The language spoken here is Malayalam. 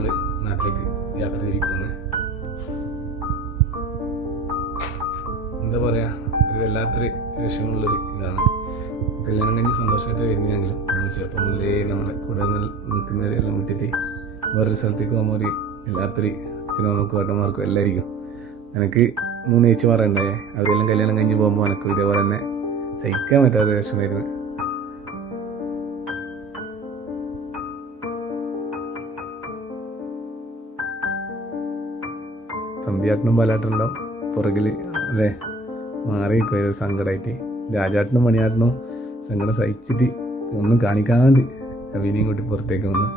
നമ്മൾ നാട്ടിലേക്ക് യാത്ര തിരിക്കുന്നു. എന്താ പറയുക, ഒരു വല്ലാത്തൊരു വിഷമമുള്ളൊരു ഇതാണ്. കല്യാണം കഴിഞ്ഞ് സന്തോഷമായിട്ട് വരുന്നതെങ്കിലും നമ്മൾ ചെറുപ്പം മുതലേ നമ്മളെ കൂടെ നിൽക്കുന്നവരെല്ലാം വിട്ടിട്ട് വേറൊരു സ്ഥലത്തേക്ക് പോകുമ്പോൾ ഒരു വല്ലാത്തൊരു അച്ഛനമ്മക്കും ഏട്ടന്മാർക്കും എല്ലായിരിക്കും. എനിക്ക് 3 ചേച്ചിമാരുണ്ടായേ, അവരെല്ലാം കല്യാണം കഴിഞ്ഞ് പോകുമ്പോൾ എനിക്കും ഇതേപോലെ തന്നെ സഹിക്കാൻ പറ്റാത്ത വിഷമായിരുന്നു. തമ്പിയാട്ടനും പാലാട്ടനുണ്ടാവും പുറകിൽ അല്ലേ, മാറിയിരിക്കും സങ്കടമായിട്ട്. രാജാട്ടനും മണിയാട്ടനും സങ്കടം സഹിച്ചിട്ട് ഒന്നും കാണിക്കാണ്ട് അഭിനയം കൂട്ടി പുറത്തേക്ക് വന്ന്